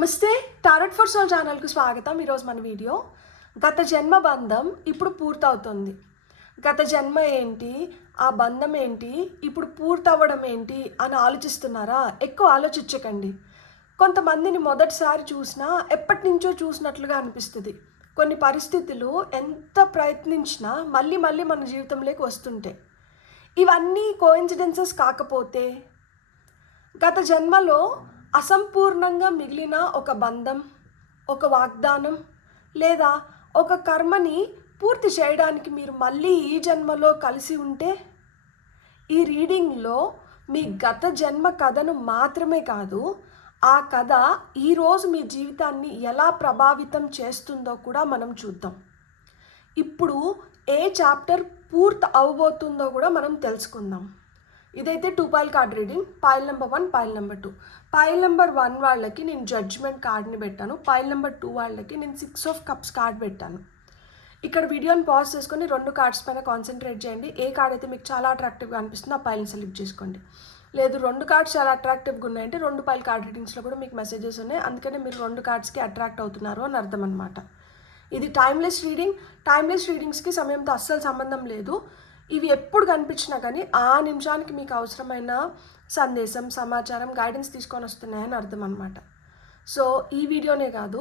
నమస్తే, tarot for soul ఛానల్కు స్వాగతం. ఈరోజు మన వీడియో గత జన్మ బంధం ఇప్పుడు పూర్తవుతుంది. గత జన్మ ఏంటి, ఆ బంధం ఏంటి, ఇప్పుడు పూర్తవ్వడం ఏంటి అని ఆలోచిస్తున్నారా? ఎక్కువ ఆలోచించకండి. కొంతమందిని మొదటిసారి చూసినా ఎప్పటి నుంచో చూసినట్లుగా అనిపిస్తుంది. కొన్ని పరిస్థితులు ఎంత ప్రయత్నించినా మళ్ళీ మళ్ళీ మన జీవితంలోకి వస్తుంటాయి. ఇవన్నీ కోఇన్సిడెన్సెస్ కాకపోతే గత జన్మలో అసంపూర్ణంగా మిగిలిన ఒక బంధం, ఒక వాగ్దానం లేదా ఒక కర్మని పూర్తి చేయడానికి మీరు మళ్ళీ ఈ జన్మలో కలిసి ఉంటే, ఈ రీడింగ్లో మీ గత జన్మ కథను మాత్రమే కాదు, ఆ కథ ఈరోజు మీ జీవితాన్ని ఎలా ప్రభావితం చేస్తుందో కూడా మనం చూద్దాం. ఇప్పుడు ఏ చాప్టర్ పూర్తి అవబోతుందో కూడా మనం తెలుసుకుందాం. ఇదైతే 2 pile card reading. Pile number 1, pile number 2. Pile number 1 వాళ్ళకి నేను జడ్జ్మెంట్ కార్డ్ని పెట్టాను. పైల్ నెంబర్ 2 వాళ్ళకి నేను 6 ఆఫ్ కప్స్ కార్డ్ పెట్టాను. ఇక్కడ వీడియోని పాజ్ చేసుకొని 2 కార్డ్స్ పైన కాన్సన్ట్రేట్ చేయండి. ఏ కార్డ్ అయితే మీకు చాలా అట్రాక్టివ్గా అనిపిస్తుందో ఆ పైల్ని సెలెక్ట్ చేసుకోండి. లేదు 2 కార్డ్స్ చాలా అట్రాక్టివ్గా ఉన్నాయంటే 2 పైల్ కార్డ్ రీడింగ్స్లో కూడా మీకు మెసేజెస్ ఉన్నాయి. అందుకనే మీరు 2 కార్డ్స్కి అట్రాక్ట్ అవుతున్నారు అని అర్థం అనమాట. ఇది టైమ్లెస్ రీడింగ్. టైమ్లెస్ రీడింగ్స్కి సమయంతో అస్సలు సంబంధం లేదు. ఇవి ఎప్పుడు కనిపించినా కానీ ఆ నిమిషానికి మీకు అవసరమైన సందేశం, సమాచారం, గైడెన్స్ తీసుకొని వస్తున్నాయని అర్థం అనమాట. సో ఈ వీడియోనే కాదు,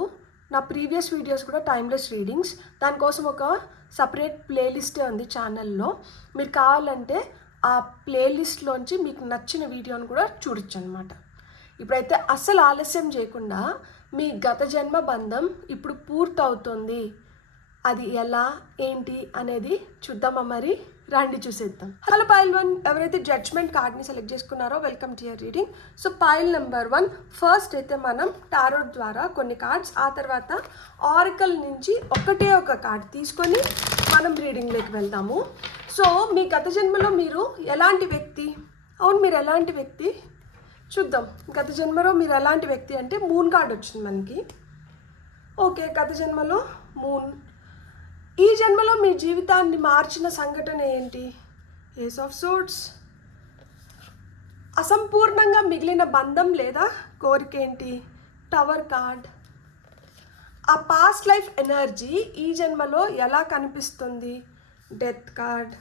నా ప్రీవియస్ వీడియోస్ కూడా టైమ్లెస్ రీడింగ్స్. దానికోసం ఒక సపరేట్ ప్లేలిస్టే ఉంది ఛానల్లో. మీరు కావాలంటే ఆ ప్లేలిస్ట్లోంచి మీకు నచ్చిన వీడియోని కూడా చూడొచ్చు అనమాట. ఇప్పుడైతే అస్సలు ఆలస్యం చేయకుండా మీ గత జన్మ బంధం ఇప్పుడు పూర్తవుతుంది. అది ఎలా, ఏంటి అనేది చూద్దామా? మరి రండి చూసేద్దాం. హలో పైల్ 1, ఎవరైతే జడ్జ్మెంట్ కార్డ్ని సెలెక్ట్ చేసుకున్నారో welcome to your reading. So pile number 1 first అయితే మనం టారోట్ ద్వారా కొన్ని కార్డ్స్, ఆ తర్వాత ఆరికల్ నుంచి ఒకటే ఒక కార్డ్ తీసుకొని మనం రీడింగ్లోకి వెళ్దాము. సో మీ గత జన్మలో మీరు ఎలాంటి వ్యక్తి? అవును, మీరు ఎలాంటి వ్యక్తి చూద్దాం. గత జన్మలో మీరు ఎలాంటి వ్యక్తి అంటే మూన్ కార్డ్ వచ్చింది మనకి. ఓకే, గత జన్మలో మూన్. ఈ జన్మలో మీ జీవితాన్ని మార్చిన సంఘటన ఏంటి? Ace of swords. అసంపూర్ణంగా మిగిలిన బంధం లేదా కోరిక ఏంటి? Tower card. ఆ పాస్ట్ లైఫ్ ఎనర్జీ ఈ జన్మలో ఎలా కనిపిస్తుంది? Death card.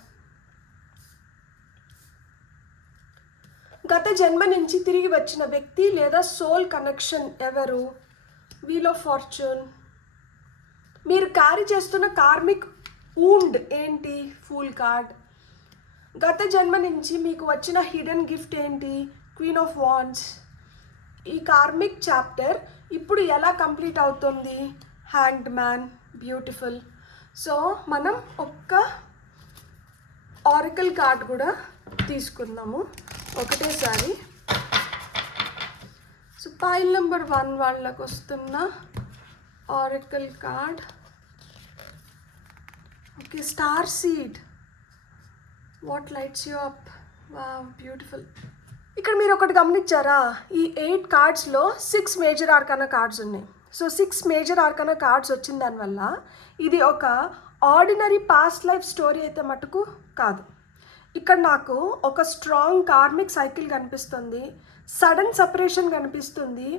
గత జన్మ నుంచి తిరిగి వచ్చిన వ్యక్తి లేదా సోల్ కనెక్షన్ ఎవరు? Wheel of fortune. మీరు క్యారీ చేస్తున్న కార్మిక్ వూండ్ ఏంటి? Fool card. గత జన్మ నుంచి మీకు వచ్చిన హిడెన్ గిఫ్ట్ ఏంటి? Queen of wands. ఈ కార్మిక్ చాప్టర్ ఇప్పుడు ఎలా కంప్లీట్ అవుతుంది? Hanged man. బ్యూటిఫుల్. సో మనం ఒక్క ఆరికల్ కార్డ్ కూడా తీసుకుందాము ఒకటేసారి. సో పైల్ నెంబర్ 1 వాళ్ళకు వస్తున్న oracle card. Okay, star seed. What lights you up? Wow, beautiful. ఇక్కడ మీరు ఒకటి గమనించారా? ఈ 8 కార్డ్స్లో 6 మేజర్ ఆర్కానా కార్డ్స్ ఉన్నాయి. సో 6 మేజర్ ఆర్కానా కార్డ్స్ వచ్చిన దానివల్ల ఇది ఒక ఆర్డినరీ పాస్ట్ లైఫ్ స్టోరీ అయితే మటుకు కాదు. ఇక్కడ నాకు ఒక స్ట్రాంగ్ కార్మిక్ సైకిల్ కనిపిస్తుంది, సడన్ సపరేషన్ కనిపిస్తుంది,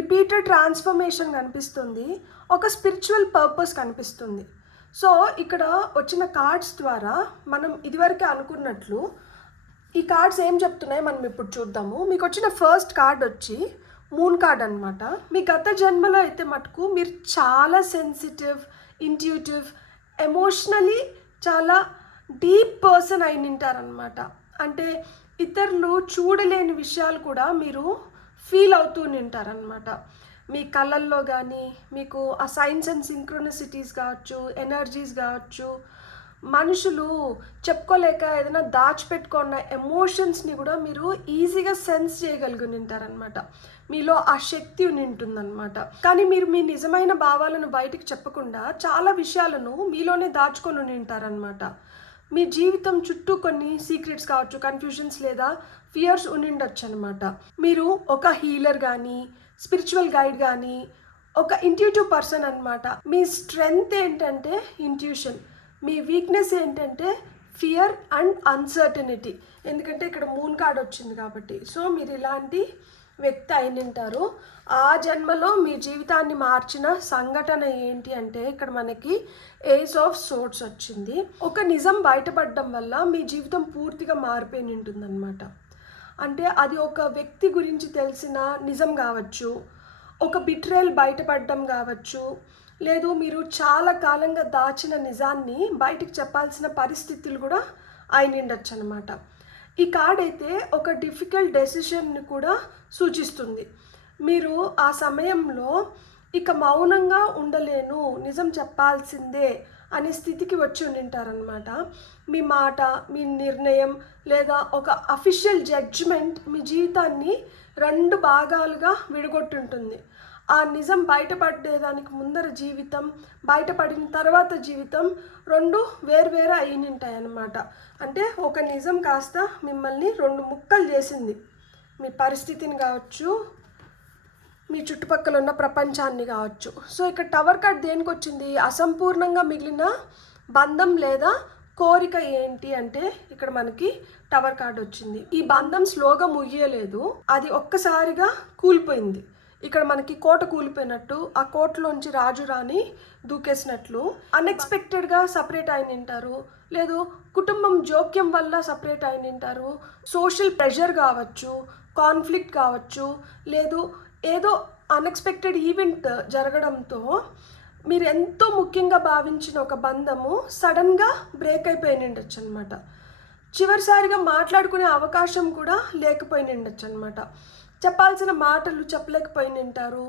రిపీటెడ్ ట్రాన్స్ఫర్మేషన్ కనిపిస్తుంది, ఒక స్పిరిచువల్ పర్పస్ కనిపిస్తుంది. సో ఇక్కడ వచ్చిన కార్డ్స్ ద్వారా మనం ఇదివరకే అనుకున్నట్లు ఈ కార్డ్స్ ఏం చెప్తున్నాయో మనం ఇప్పుడు చూద్దాము. మీకు వచ్చిన ఫస్ట్ కార్డ్ వచ్చి మూన్ కార్డ్ అనమాట. మీ గత జన్మలో అయితే మటుకు మీరు చాలా సెన్సిటివ్, ఇంట్యూటివ్, ఎమోషనలీ చాలా డీప్ పర్సన్ అయి నింటారనమాట. అంటే ఇతరులు చూడలేని విషయాలు కూడా మీరు ఫీల్ అవుతూ నింటారనమాట. మీ కళ్ళల్లో కానీ మీకు ఆ సైన్స్ అండ్ సింక్రోనిసిటీస్ కావచ్చు, ఎనర్జీస్ కావచ్చు, మనుషులు చెప్పుకోలేక ఏదైనా దాచిపెట్టుకున్న ఎమోషన్స్ని కూడా మీరు ఈజీగా సెన్స్ చేయగలిగి నింటారనమాట. మీలో ఆ శక్తి నింటుందన్నమాట. కానీ మీరు మీ నిజమైన భావాలను బయటికి చెప్పకుండా చాలా విషయాలను మీలోనే దాచుకొని నింటారనమాట. మీ జీవితం చుట్టూ కొన్ని సీక్రెట్స్ కావచ్చు, కన్ఫ్యూజన్స్ లేదా ఫియర్స్ ఉండిండొచ్చు అనమాట. మీరు ఒక హీలర్ కానీ, స్పిరిచువల్ గైడ్ కానీ, ఒక ఇంట్యూటివ్ పర్సన్ అనమాట. మీ స్ట్రెంగ్త్ ఏంటంటే ఇంట్యూషన్, మీ వీక్నెస్ ఏంటంటే ఫియర్ అండ్ అన్సర్టనిటీ. ఎందుకంటే ఇక్కడ మూన్ కార్డ్ వచ్చింది కాబట్టి. సో మీరు ఇలాంటి వ్యక్తి అయినింటారు. ఆ జన్మలో మీ జీవితాన్ని మార్చిన సంఘటన ఏంటి అంటే ఇక్కడ మనకి ఏస్ ఆఫ్ సోర్డ్స్ వచ్చింది. ఒక నిజం బయటపడడం వల్ల మీ జీవితం పూర్తిగా మారిపోయి ఉంటుందన్నమాట. అంటే అది ఒక వ్యక్తి గురించి తెలిసిన నిజం కావచ్చు, ఒక బిట్రేల్ బయటపడడం కావచ్చు, లేదు మీరు చాలా కాలంగా దాచిన నిజాన్ని బయటికి చెప్పాల్సిన పరిస్థితులు కూడా అయినిండొచ్చు అనమాట. ఈ కార్డ్ అయితే ఒక డిఫికల్ట్ డెసిషన్ని కూడా సూచిస్తుంది. మీరు ఆ సమయంలో ఇక మౌనంగా ఉండలేను, నిజం చెప్పాల్సిందే అనే స్థితికి వచ్చి ఉండింటారనమాట. మీ మాట, మీ నిర్ణయం లేదా ఒక అఫీషియల్ జడ్జ్మెంట్ మీ జీవితాన్ని 2 భాగాలుగా విడగొట్టుంటుంది. ఆ నిజం బయటపడేదానికి ముందర జీవితం, బయటపడిన తర్వాత జీవితం 2 వేరువేరు అయినింటాయి అన్నమాట. అంటే ఒక నిజం కాస్త మిమ్మల్ని 2 ముక్కలు చేసింది. మీ పరిస్థితిని కావచ్చు, మీ చుట్టుపక్కల ఉన్న ప్రపంచాన్ని కావచ్చు. సో ఇక్కడ టవర్ కార్డ్ దేనికి వచ్చింది? అసంపూర్ణంగా మిగిలిన బంధం లేదా కోరిక ఏంటి అంటే ఇక్కడ మనకి టవర్ కార్డ్ వచ్చింది. ఈ బంధం స్లోగా ముగియలేదు, అది ఒక్కసారిగా కూలిపోయింది. ఇక్కడ మనకి కోట కూలిపోయినట్టు, ఆ కోటలోంచి రాజు రాణి దూకేసినట్లు అన్ఎక్స్పెక్టెడ్గా సపరేట్ అయినింటారు, లేదు కుటుంబం జోక్యం వల్ల సపరేట్ అయినింటారు, సోషల్ ప్రెషర్ కావచ్చు, కాన్ఫ్లిక్ట్ కావచ్చు, లేదు ఏదో అన్ఎక్స్పెక్టెడ్ ఈవెంట్ జరగడంతో మీరు ఎంతో ముఖ్యంగా భావించిన ఒక బంధము సడన్గా బ్రేక్ అయిపోయినిండొచ్చు అనమాట. చివరిసారిగా మాట్లాడుకునే అవకాశం కూడా లేకపోయినిండొచ్చు అనమాట. చెప్పాల్సిన మాటలు చెప్పలేకపోయినింటారు,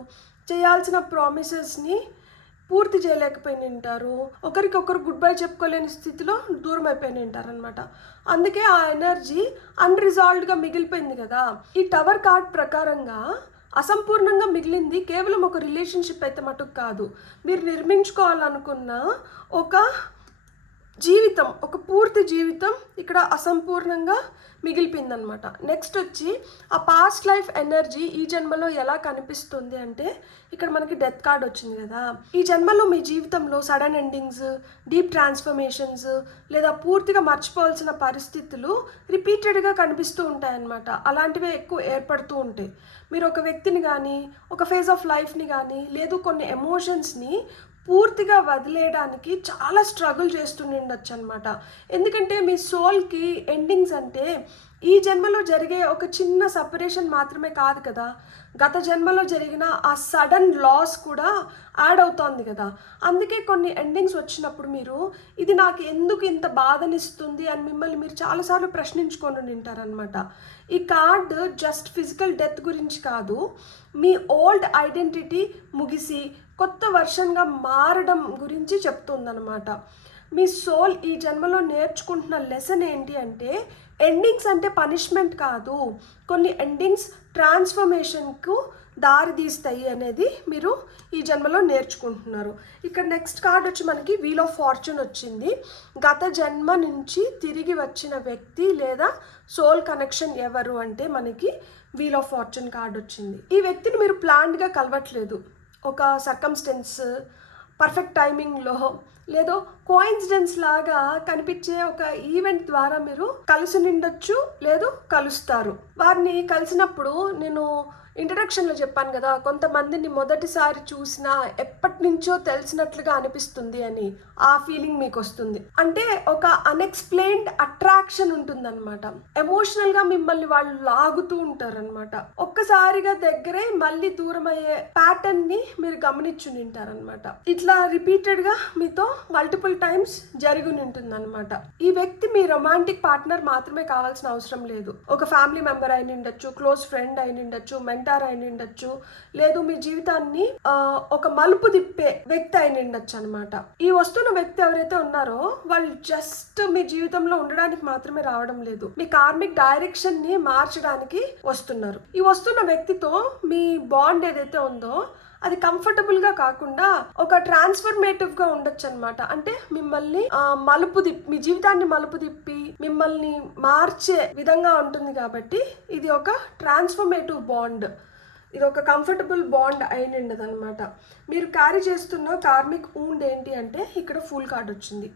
చేయాల్సిన ప్రామిసెస్ని పూర్తి చేయలేకపోయినింటారు, ఒకరికొకరు గుడ్ బై చెప్పుకోలేని స్థితిలో దూరం అయిపోయినింటారు అనమాట. అందుకే ఆ ఎనర్జీ అన్రిజాల్వ్డ్గా మిగిలిపోయింది కదా. ఈ టవర్ కార్డ్ ప్రకారంగా అసంపూర్ణంగా మిగిలింది కేవలం ఒక రిలేషన్షిప్ అయితే మటుకు కాదు, మీరు నిర్మించుకోవాలనుకున్న ఒక జీవితం, ఒక పూర్తి జీవితం ఇక్కడ అసంపూర్ణంగా మిగిలిపోయిందనమాట. నెక్స్ట్ వచ్చి ఆ పాస్ట్ లైఫ్ ఎనర్జీ ఈ జన్మలో ఎలా కనిపిస్తుంది అంటే ఇక్కడ మనకి డెత్ కార్డ్ వచ్చింది కదా. ఈ జన్మలో మీ జీవితంలో సడన్ ఎండింగ్స్, డీప్ ట్రాన్స్ఫర్మేషన్స్ లేదా పూర్తిగా మర్చిపోవాల్సిన పరిస్థితులు రిపీటెడ్గా కనిపిస్తూ ఉంటాయన్నమాట. అలాంటివే ఎక్కువ ఏర్పడుతూ ఉంటాయి. మీరు ఒక వ్యక్తిని కానీ, ఒక ఫేజ్ ఆఫ్ లైఫ్ని కానీ, లేదు కొన్ని ఎమోషన్స్ని పూర్తిగా వదిలేయడానికి చాలా స్ట్రగుల్ చేస్తుండొచ్చు అనమాట. ఎందుకంటే మీ సోల్కి ఎండింగ్స్ అంటే ఈ జన్మలో జరిగే ఒక చిన్న సపరేషన్ మాత్రమే కాదు కదా, గత జన్మలో జరిగిన ఆ సడన్ లాస్ కూడా యాడ్ అవుతోంది కదా. అందుకే కొన్ని ఎండింగ్స్ వచ్చినప్పుడు మీరు ఇది నాకు ఎందుకు ఇంత బాధనిస్తుంది అని మిమ్మల్ని మీరు చాలాసార్లు ప్రశ్నించుకొని ఉంటారనమాట. ఈ కార్డ్ జస్ట్ ఫిజికల్ డెత్ గురించి కాదు, మీ ఓల్డ్ ఐడెంటిటీ ముగిసి కొత్త వర్షన్గా మారడం గురించి చెప్తుందన్నమాట. మీ సోల్ ఈ జన్మలో నేర్చుకుంటున్న లెసన్ ఏంటి అంటే ఎండింగ్స్ అంటే పనిష్మెంట్ కాదు, కొన్ని ఎండింగ్స్ ట్రాన్స్ఫర్మేషన్కు దారి తీస్తాయి అనేది మీరు ఈ జన్మలో నేర్చుకుంటున్నారు. ఇక్కడ నెక్స్ట్ కార్డ్ వచ్చి మనకి వీల్ ఆఫ్ ఫార్చ్యూన్ వచ్చింది. గత జన్మ నుంచి తిరిగి వచ్చిన వ్యక్తి లేదా సోల్ కనెక్షన్ ఎవరు అంటే మనకి వీల్ ఆఫ్ ఫార్చ్యూన్ కార్డ్ వచ్చింది. ఈ వ్యక్తిని మీరు ప్లాన్డ్గా కలవట్లేదు, ఒక సర్కమ్స్టెన్స్, పర్ఫెక్ట్ టైమింగ్లో లేదో కోయిన్సిడెన్స్ లాగా కనిపించే ఒక ఈవెంట్ ద్వారా మీరు కలిసి నిండొచ్చు, లేదు కలుస్తారు. వారిని కలిసినప్పుడు నేను ఇంట్రడక్షన్లో చెప్పాను కదా, కొంతమందిని మొదటిసారి చూసినా ఎప్పటి నుంచో తెలిసినట్లుగా అనిపిస్తుంది అని, ఆ ఫీలింగ్ మీకు వస్తుంది. అంటే ఒక అన్ఎక్స్ప్లెయిన్డ్ అట్రాక్షన్ ఉంటుందన్నమాట. ఎమోషనల్గా మిమ్మల్ని వాళ్ళు లాగుతూ ఉంటారనమాట. ఒక్కసారిగా దగ్గరే మళ్ళీ దూరం అయ్యే ప్యాటర్న్ని మీరు గమనించుని ఉంటారనమాట. ఇట్లా రిపీటెడ్గా మీతో మల్టిపుల్ టైమ్స్ జరిగి ఉంటుందన్నమాట. ఈ వ్యక్తి మీ రొమాంటిక్ పార్ట్నర్ మాత్రమే కావాల్సిన అవసరం లేదు, ఒక ఫ్యామిలీ మెంబర్ అయిన ఉండొచ్చు, క్లోజ్ ఫ్రెండ్ అయిన ఉండొచ్చు, మెంటార్ అయిన ఉండొచ్చు, లేదు మీ జీవితాన్ని ఒక మలుపు తిప్పే వ్యక్తి అయిన ఉండొచ్చు అనమాట. ఈ వస్తున్న వ్యక్తి ఎవరైతే ఉన్నారో వాళ్ళు జస్ట్ మీ జీవితంలో ఉండడానికి మాత్రమే రావడం లేదు, మీ కార్మిక్ డైరెక్షన్ ని మార్చడానికి వస్తున్నారు. ఈ వస్తున్న వ్యక్తితో మీ బాండ్ ఏదైతే ఉందో అది కంఫర్టబుల్ గా కాకుండా ఒక ట్రాన్స్ఫర్మేటివ్ గా ఉండొచ్చు అనమాట. అంటే మిమ్మల్ని మీ జీవితాన్ని మలుపు తిప్పి మిమ్మల్ని మార్చే విధంగా ఉంటుంది. కాబట్టి ఇది ఒక ట్రాన్స్ఫర్మేటివ్ బాండ్, ఇది ఒక కంఫర్టబుల్ బాండ్ అయినండదు అనమాట. మీరు క్యారీ చేస్తున్న కార్మిక్ ఊండ్ ఏంటి అంటే ఇక్కడ ఫుల్ కార్డ్ వచ్చింది.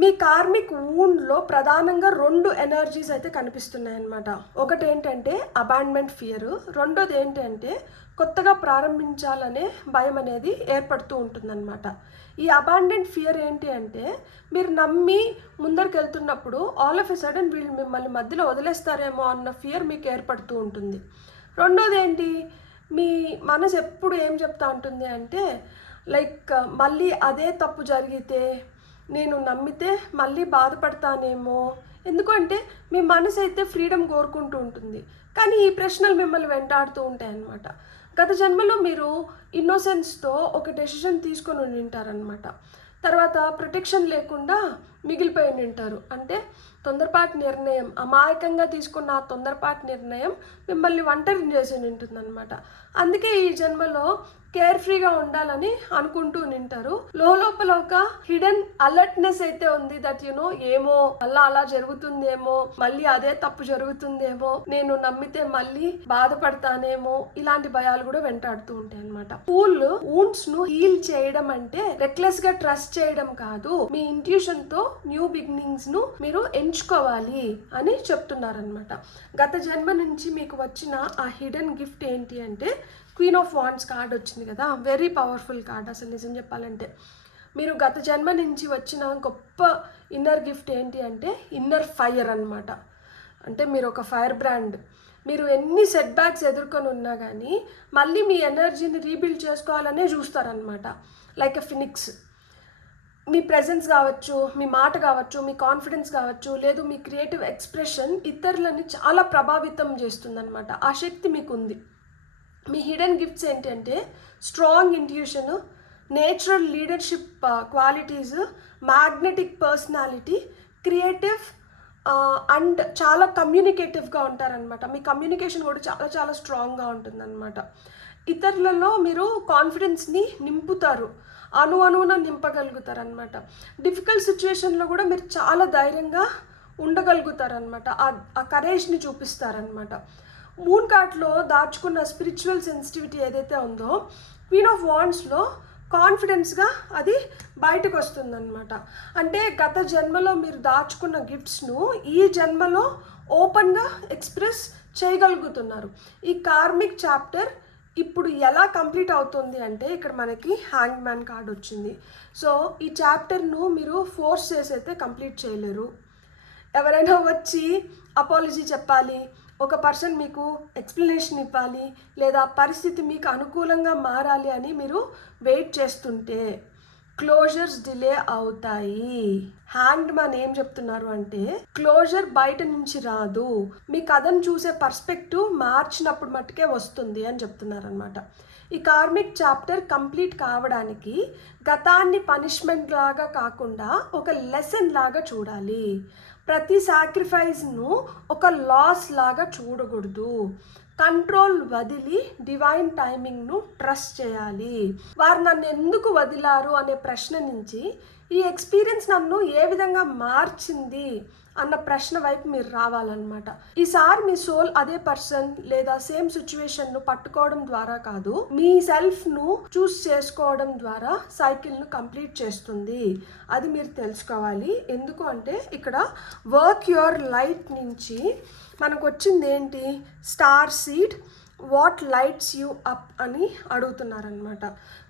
మీ కార్మిక్ వూండ్లో ప్రధానంగా 2 ఎనర్జీస్ అయితే కనిపిస్తున్నాయి అన్నమాట. ఒకటి ఏంటంటే అబాండ్మెంట్ ఫియర్, రెండోది ఏంటంటే కొత్తగా ప్రారంభించాలనే భయం అనేది ఏర్పడుతూ ఉంటుందన్నమాట. ఈ అబాండెంట్ ఫియర్ ఏంటి అంటే మీరు నమ్మి ముందరికి వెళ్తున్నప్పుడు ఆల్ ఆఫ్ ఎ సడన్ వీళ్ళు మిమ్మల్ని మధ్యలో వదిలేస్తారేమో అన్న ఫియర్ మీకు ఏర్పడుతూ ఉంటుంది. రెండోది ఏంటి, మీ మనసు ఎప్పుడు ఏం చెప్తా ఉంటుంది అంటే లైక్ మళ్ళీ అదే తప్పు జరిగితే నేను నమ్మితే మళ్ళీ బాధపడతానేమో. ఎందుకంటే మీ మనసు అయితే ఫ్రీడమ్ కోరుకుంటూ ఉంటుంది, కానీ ఈ ప్రశ్నలు మిమ్మల్ని వెంటాడుతూ ఉంటాయి అన్నమాట. గత జన్మలో మీరు ఇన్నోసెన్స్తో ఒక డెసిషన్ తీసుకొని ఉంటారనమాట. తర్వాత ప్రొటెక్షన్ లేకుండా మిగిలిపోయి ఉంటారు. అంటే తొందరపాటు నిర్ణయం, అమాయకంగా తీసుకున్న ఆ తొందరపాటు నిర్ణయం మిమ్మల్ని ఒంటరిని చేసి ఉంటుందన్నమాట. అందుకే ఈ జన్మలో కేర్ ఫ్రీగా ఉండాలని అనుకుంటూ ఉంటారు. లోపల ఒక హిడెన్ అలర్ట్నెస్ అయితే ఉంది దట్ ఏమో మళ్ళీ అలా జరుగుతుందేమో, మళ్ళీ అదే తప్పు జరుగుతుందేమో, నేను నమ్మితే మళ్ళీ బాధపడతానేమో, ఇలాంటి భయాలు కూడా వెంటాడుతూ ఉంటాయి అనమాట. పూల్ వూండ్స్ ను హీల్ చేయడం అంటే రెక్లెస్ గా ట్రస్ట్ చేయడం కాదు, మీ ఇంట్యూషన్ తో న్యూ బిగినింగ్స్ ను మీరు ఎంచుకోవాలి అని చెప్తున్నారనమాట. గత జన్మ నుంచి మీకు వచ్చిన ఆ హిడెన్ గిఫ్ట్ ఏంటి అంటే క్వీన్ ఆఫ్ వాండ్స్ కార్డ్ వచ్చింది కదా, వెరీ పవర్ఫుల్ కార్డ్. అసలు నిజం చెప్పాలంటే మీరు గత జన్మ నుంచి వచ్చిన గొప్ప ఇన్నర్ గిఫ్ట్ ఏంటి అంటే ఇన్నర్ ఫైర్ అన్నమాట. అంటే మీరు ఒక ఫైర్ బ్రాండ్. మీరు ఎన్ని సెట్ బ్యాక్స్ ఎదుర్కొని ఉన్నా కానీ మళ్ళీ మీ ఎనర్జీని రీబిల్డ్ చేసుకోవాలనే చూస్తారనమాట. Like a phoenix. మీ ప్రెజెన్స్ కావచ్చు, మీ మాట కావచ్చు, మీ కాన్ఫిడెన్స్ కావచ్చు, లేదు మీ క్రియేటివ్ ఎక్స్ప్రెషన్ ఇతరులని చాలా ప్రభావితం చేస్తుందన్నమాట. ఆ శక్తి మీకు ఉంది. మీ హిడెన్ గిఫ్ట్స్ ఏంటంటే strong intuition, natural leadership qualities, magnetic personality, creative and చాలా కమ్యూనికేటివ్గా ఉంటారనమాట. మీ కమ్యూనికేషన్ కూడా చాలా చాలా స్ట్రాంగ్గా ఉంటుందన్నమాట. ఇతరులలో మీరు కాన్ఫిడెన్స్ని నింపుతారు, అణువున నింపగలుగుతారనమాట. డిఫికల్ట్ సిచ్యువేషన్లో కూడా మీరు చాలా ధైర్యంగా ఉండగలుగుతారనమాట. ఆ కరేజ్ని చూపిస్తారనమాట. మూన్ కార్డ్లో దాచుకున్న స్పిరిచువల్ సెన్సిటివిటీ ఏదైతే ఉందో క్వీన్ ఆఫ్ వాండ్స్లో కాన్ఫిడెన్స్గా అది బయటకు వస్తుందన్నమాట. అంటే గత జన్మలో మీరు దాచుకున్న గిఫ్ట్స్ను ఈ జన్మలో ఓపెన్గా ఎక్స్ప్రెస్ చేయగలుగుతున్నారు. ఈ కార్మిక్ చాప్టర్ ఇప్పుడు ఎలా కంప్లీట్ అవుతుంది అంటే ఇక్కడ మనకి హ్యాంగ్ మ్యాన్ కార్డ్ వచ్చింది. సో ఈ చాప్టర్ను మీరు ఫోర్స్ చేసి అయితే కంప్లీట్ చేయలేరు. ఎవరైనా వచ్చి అపాలజీ చెప్పాలి, ఒక పర్సన్ మీకు ఎక్స్ప్లెనేషన్ ఇవ్వాలి, లేదా పరిస్థితి మీకు అనుకూలంగా మారాలి అని మీరు వెయిట్ చేస్తుంటే క్లోజర్స్ డిలే అవుతాయి. హ్యాండ్ మ్యాన్ ఏం చెప్తున్నారు అంటే క్లోజర్ బయట నుంచి రాదు, మీ కథను చూసే పర్స్పెక్టివ్ మార్చినప్పుడు మట్టుకే వస్తుంది అని చెప్తున్నారు అనమాట. ఈ కార్మిక్ చాప్టర్ కంప్లీట్ కావడానికి గతాన్ని పనిష్మెంట్ లాగా కాకుండా ఒక లెసన్ లాగా చూడాలి. ప్రతి సాక్రిఫైస్ను ఒక లాస్ లాగా చూడకూడదు. కంట్రోల్ వదిలి డివైన్ టైమింగ్ను ట్రస్ట్ చేయాలి. వారు నన్ను ఎందుకు వదిలారు అనే ప్రశ్న నుంచి ఈ ఎక్స్పీరియన్స్ నన్ను ఏ విధంగా మార్చింది అన్న ప్రశ్న వైపు మీరు రావాలన్నమాట. ఈసారి మీ సోల్ అదే పర్సన్ లేదా సేమ్ సిచ్యువేషన్ను పట్టుకోవడం ద్వారా కాదు, మీ సెల్ఫ్ను చూస్ చేసుకోవడం ద్వారా సైకిల్ను కంప్లీట్ చేస్తుంది. అది మీరు తెలుసుకోవాలి. ఎందుకు అంటే ఇక్కడ వర్క్ యువర్ లైట్ నుంచి మనకు వచ్చింది ఏంటి, star seed, what lights you up అని అడుగుతున్నారనమాట.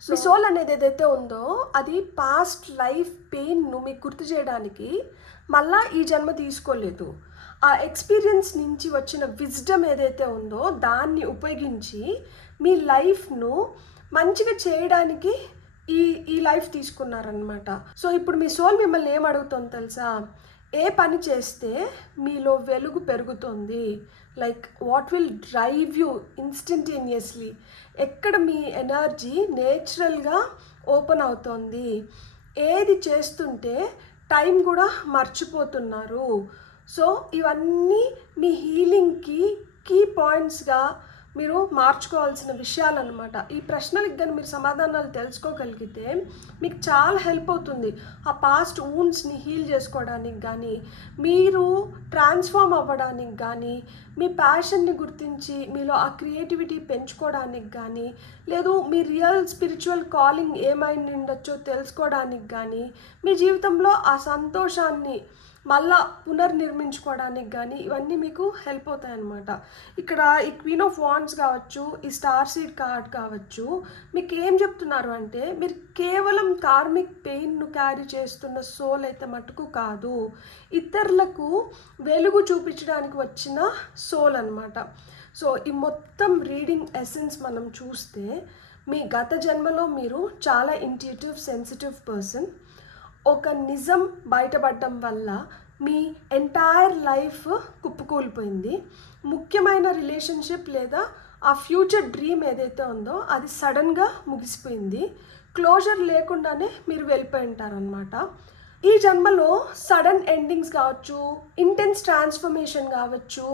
సో సోల్ అనేది ఏదైతే ఉందో అది పాస్ట్ లైఫ్ పెయిన్ను మీకు గుర్తు చేయడానికి మళ్ళా ఈ జన్మ తీసుకోలేదు. ఆ ఎక్స్పీరియన్స్ నుంచి వచ్చిన విజ్డమ్ ఏదైతే ఉందో దాన్ని ఉపయోగించి మీ లైఫ్ను మంచిగా చేయడానికి ఈ లైఫ్ తీసుకున్నారనమాట. సో ఇప్పుడు మీ సోల్ మిమ్మల్ని ఏం అడుగుతుంది తెలుసా, ఏ పని చేస్తే మీలో వెలుగు పెరుగుతుంది, like what will drive you instantaneously, ఎక్కడ మీ ఎనర్జీ నేచురల్గా ఓపెన్ అవుతుంది, ఏది చేస్తుంటే టైం కూడా మర్చిపోతున్నారు. సో ఇవన్నీ మీ హీలింగ్కి కీ పాయింట్స్గా మీరు మార్చుకోవాల్సిన విషయాలన్నమాట. ఈ ప్రశ్నలకు కానీ మీరు సమాధానాలు తెలుసుకోగలిగితే మీకు చాలా హెల్ప్ అవుతుంది. ఆ పాస్ట్ వూండ్స్ని హీల్ చేసుకోవడానికి కానీ, మీరు ట్రాన్స్ఫార్మ్ అవ్వడానికి కానీ, మీ ప్యాషన్ని గుర్తించి మీలో ఆ క్రియేటివిటీ పెంచుకోవడానికి కానీ, లేదు మీ రియల్ స్పిరిచువల్ కాలింగ్ ఏమైంది ఉండొచ్చో తెలుసుకోవడానికి కానీ, మీ జీవితంలో ఆ సంతోషాన్ని మళ్ళా పునర్నిర్మించుకోవడానికి కానీ ఇవన్నీ మీకు హెల్ప్ అవుతాయి అన్నమాట. ఇక్కడ ఈ క్వీన్ ఆఫ్ వాండ్స్ కావచ్చు, ఈ స్టార్ సీడ్ కార్డ్ కావచ్చు, మీకు ఏం చెప్తున్నారు అంటే మీరు కేవలం కార్మిక్ పెయిన్ను క్యారీ చేస్తున్న సోల్ అయితే మటుకు కాదు, ఇతరులకు వెలుగు చూపించడానికి వచ్చిన సోల్ అన్నమాట. సో ఈ మొత్తం రీడింగ్ ఎసెన్స్ మనం చూస్తే మీ గత జన్మలో మీరు చాలా ఇంట్యూటివ్ సెన్సిటివ్ పర్సన్. ఒక నిజం బయటపడడం వల్ల మీ ఎంటైర్ లైఫ్ కుప్పకూలిపోయింది. ముఖ్యమైన రిలేషన్షిప్ లేదా ఆ ఫ్యూచర్ డ్రీమ్ ఏదైతే ఉందో అది సడన్గా ముగిసిపోయింది. క్లోజర్ లేకుండానే మీరు వెళ్ళిపోయి ఉంటారనమాట. ఈ జన్మలో సడన్ ఎండింగ్స్ కావచ్చు, ఇంటెన్స్ ట్రాన్స్ఫర్మేషన్ కావచ్చు,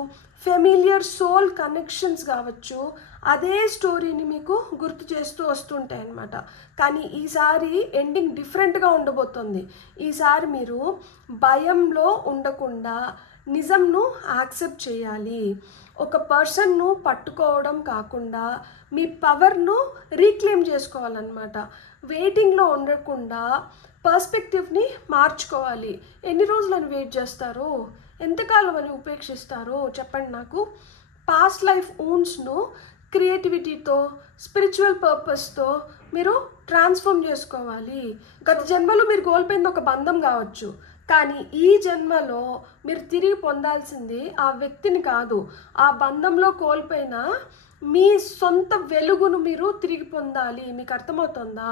ఫెమిలియర్ సోల్ కనెక్షన్స్ కావచ్చు, అదే స్టోరీని మీకు గుర్తు చేస్తూ వస్తుంటాయి అన్నమాట. కానీ ఈసారి ఎండింగ్ డిఫరెంట్గా ఉండబోతుంది. ఈసారి మీరు భయంలో ఉండకుండా నిజంను యాక్సెప్ట్ చేయాలి. ఒక పర్సన్ను పట్టుకోవడం కాకుండా మీ పవర్ను రీక్లెయిమ్ చేసుకోవాలన్నమాట. వెయిటింగ్లో ఉండకుండా పర్స్పెక్టివ్ని మార్చుకోవాలి. ఎన్ని రోజులని వెయిట్ చేస్తారు, ఎంతకాలం అని ఉపేక్షిస్తారో చెప్పండి నాకు. పాస్ట్ లైఫ్ ఊన్స్ను క్రియేటివిటీతో, స్పిరిచువల్ పర్పస్తో మీరు ట్రాన్స్ఫార్మ్ చేసుకోవాలి. గత జన్మలో మీరు కోల్పోయింది ఒక బంధం కావచ్చు, కానీ ఈ జన్మలో మీరు తిరిగి పొందాల్సింది ఆ వ్యక్తిని కాదు, ఆ బంధంలో కోల్పోయిన మీ సొంత వెలుగును మీరు తిరిగి పొందాలి. మీకు అర్థమవుతుందా?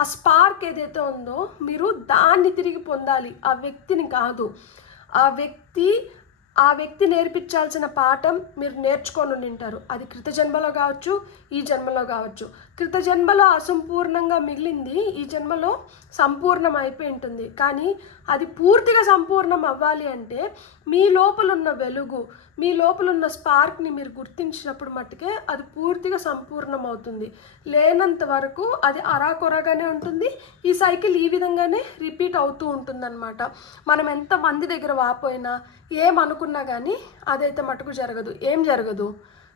ఆ స్పార్క్ ఏదైతే ఉందో మీరు దాన్ని తిరిగి పొందాలి, ఆ వ్యక్తిని కాదు. ఆ వ్యక్తి నేర్పించాల్సిన పాఠం మీరు నేర్చుకొని ఉంటారు. అది కృత జన్మలో కావచ్చు, ఈ జన్మలో కావచ్చు. కృత జన్మలో అసంపూర్ణంగా మిగిలింది ఈ జన్మలో సంపూర్ణం అయిపోయి ఉంటుంది. కానీ అది పూర్తిగా సంపూర్ణం అవ్వాలి అంటే మీ లోపల ఉన్న వెలుగు, మీ లోపల ఉన్న స్పార్క్ని మీరు గుర్తించినప్పుడు మట్టుకే అది పూర్తిగా సంపూర్ణం అవుతుంది. లేనంత వరకు అది అరాకొరగానే ఉంటుంది. ఈ సైకిల్ ఈ విధంగానే రిపీట్ అవుతూ ఉంటుందన్నమాట. మనం ఎంతమంది దగ్గర వాపోయినా ఏమనుకున్నా కానీ అదైతే మటుకు జరగదు. ఏం జరగదు?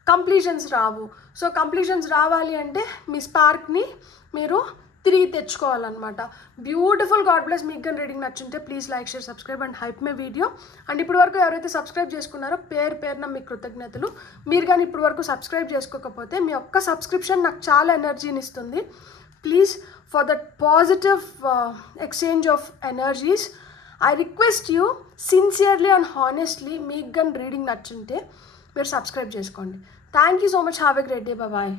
కంప్లీషన్స్ రావు. సో కంప్లీషన్స్ రావాలి అంటే మీ స్పార్క్ని మీరు తిరిగి తెచ్చుకోవాలన్నమాట. బ్యూటిఫుల్. God bless. మీకు కానీ రీడింగ్ నచ్చుంటే please like, share, subscribe and hype my video. And ఇప్పటి వరకు ఎవరైతే సబ్స్క్రైబ్ చేసుకున్నారో పేరున మీకు కృతజ్ఞతలు. మీరు కానీ ఇప్పటి వరకు సబ్స్క్రైబ్ చేసుకోకపోతే మీ ఒక్క సబ్స్క్రిప్షన్ నాకు చాలా ఎనర్జీని ఇస్తుంది. Please for that positive exchange of energies I request you sincerely and honestly మీకు కానీ రీడింగ్ నచ్చుంటే మీరు సబ్స్క్రైబ్ చేసుకోండి. Thank you so much. Have a great day. Bye.